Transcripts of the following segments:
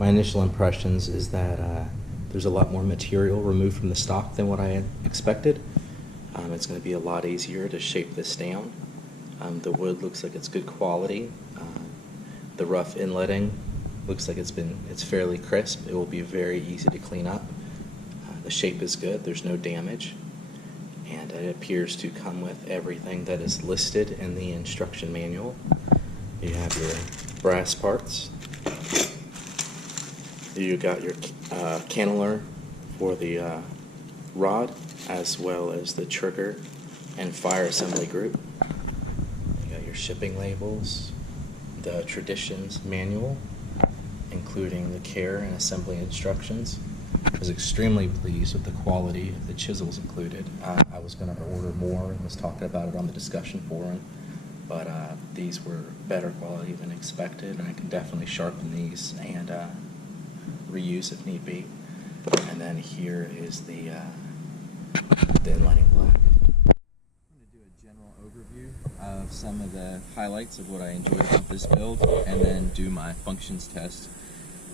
My initial impressions is that there's a lot more material removed from the stock than what I had expected. It's going to be a lot easier to shape this down. The wood looks like it's good quality. The rough inletting looks like it's fairly crisp. It will be very easy to clean up. The shape is good. There's no damage. And it appears to come with everything that is listed in the instruction manual. You have your brass parts. You got your canneler for the rod, as well as the trigger and fire assembly group. You got your shipping labels, the Traditions manual, including the care and assembly instructions. I was extremely pleased with the quality of the chisels included. I was going to order more and was talking about it on the discussion forum, but these were better quality than expected, and I can definitely sharpen these and reuse if need be. And then here is the inlining black. I'm going to do a general overview of some of the highlights of what I enjoyed about this build, and then do my functions test.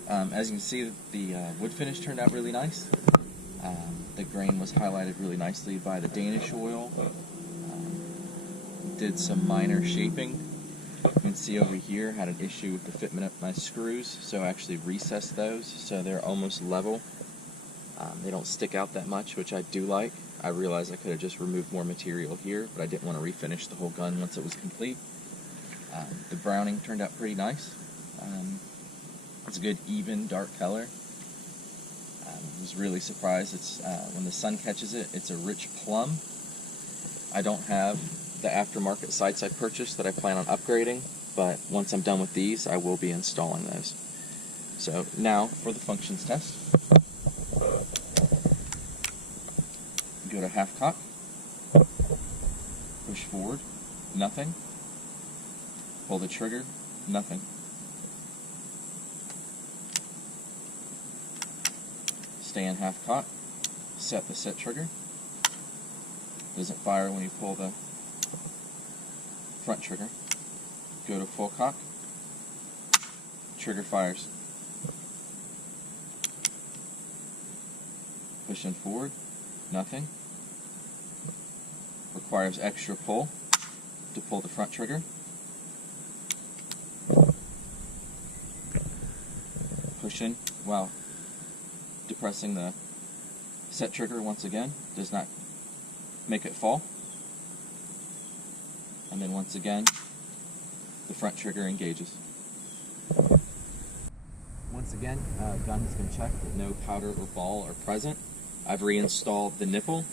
As you can see, the wood finish turned out really nice. The grain was highlighted really nicely by the Danish oil. Did some minor shaping. You can see over here had an issue with the fitment of my screws, so I actually recessed those so they're almost level. They don't stick out that much, which I do like. I realized I could have just removed more material here, but I didn't want to refinish the whole gun once it was complete. The browning turned out pretty nice. It's a good even dark color. I was really surprised. It's when the sun catches it, it's a rich plum. I don't have the aftermarket sights I purchased that I plan on upgrading, but once I'm done with these, I will be installing those. So now for the functions test. Go to half cock, push forward, nothing. Pull the trigger, nothing. Stay in half cock, set the set trigger. Doesn't fire when you pull the front trigger. Go to full cock, trigger fires. Pushing forward, nothing. Requires extra pull to pull the front trigger. Pushing while depressing the set trigger once again does not make it fall. And then once again, the front trigger engages. Once again, gun has been checked that no powder or ball are present. I've reinstalled the nipple.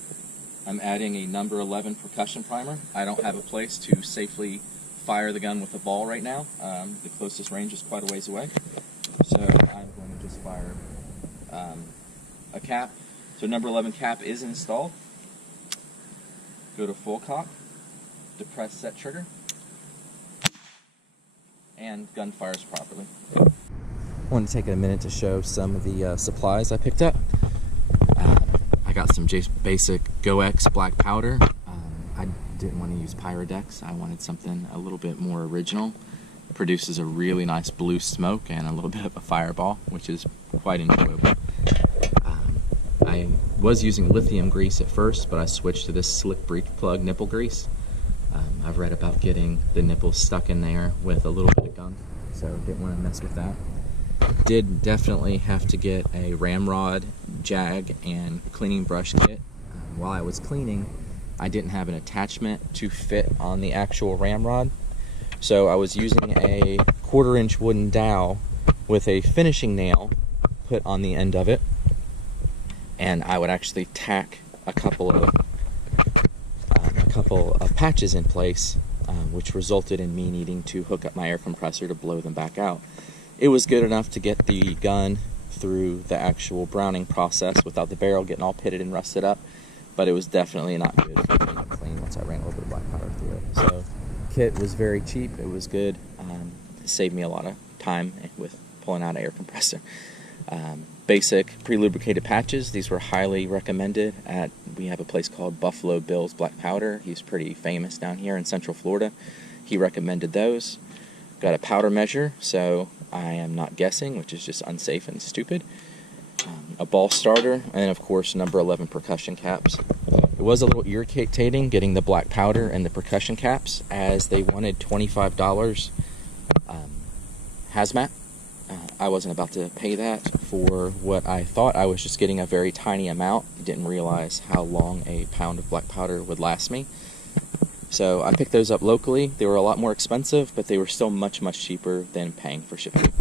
I'm adding a number 11 percussion primer. I don't have a place to safely fire the gun with a ball right now. The closest range is quite a ways away. So I'm going to just fire a cap. So number 11 cap is installed. Go to full cock, depress set trigger, and gun fires properly. I want to take a minute to show some of the supplies I picked up. I got some basic GoX black powder. I didn't want to use Pyrodex. I wanted something a little bit more original. It produces a really nice blue smoke and a little bit of a fireball, which is quite enjoyable. I was using lithium grease at first, but I switched to this slick breech plug nipple grease. I've read about getting the nipples stuck in there with a little bit of gunk, so didn't want to mess with that. Did definitely have to get a ramrod, jag, and cleaning brush kit. While I was cleaning, I didn't have an attachment to fit on the actual ramrod, so I was using a 1/4-inch wooden dowel with a finishing nail put on the end of it, and I would actually tack a couple of patches in place, which resulted in me needing to hook up my air compressor to blow them back out. It was good enough to get the gun through the actual browning process without the barrel getting all pitted and rusted up, but it was definitely not good for getting it clean once I ran a little bit of black powder through it. So kit was very cheap. It was good. It saved me a lot of time with pulling out an air compressor. Basic pre-lubricated patches. These were highly recommended we have a place called Buffalo Bill's Black Powder. He's pretty famous down here in Central Florida. He recommended those. Got a powder measure, so I am not guessing, which is just unsafe and stupid. A ball starter, and of course number 11 percussion caps. It was a little irritating getting the black powder and the percussion caps, as they wanted $25 hazmat. I wasn't about to pay that for what I thought I was just getting a very tiny amount. Didn't realize how long a pound of black powder would last me. So I picked those up locally. They were a lot more expensive, but they were still much, much cheaper than paying for shipping.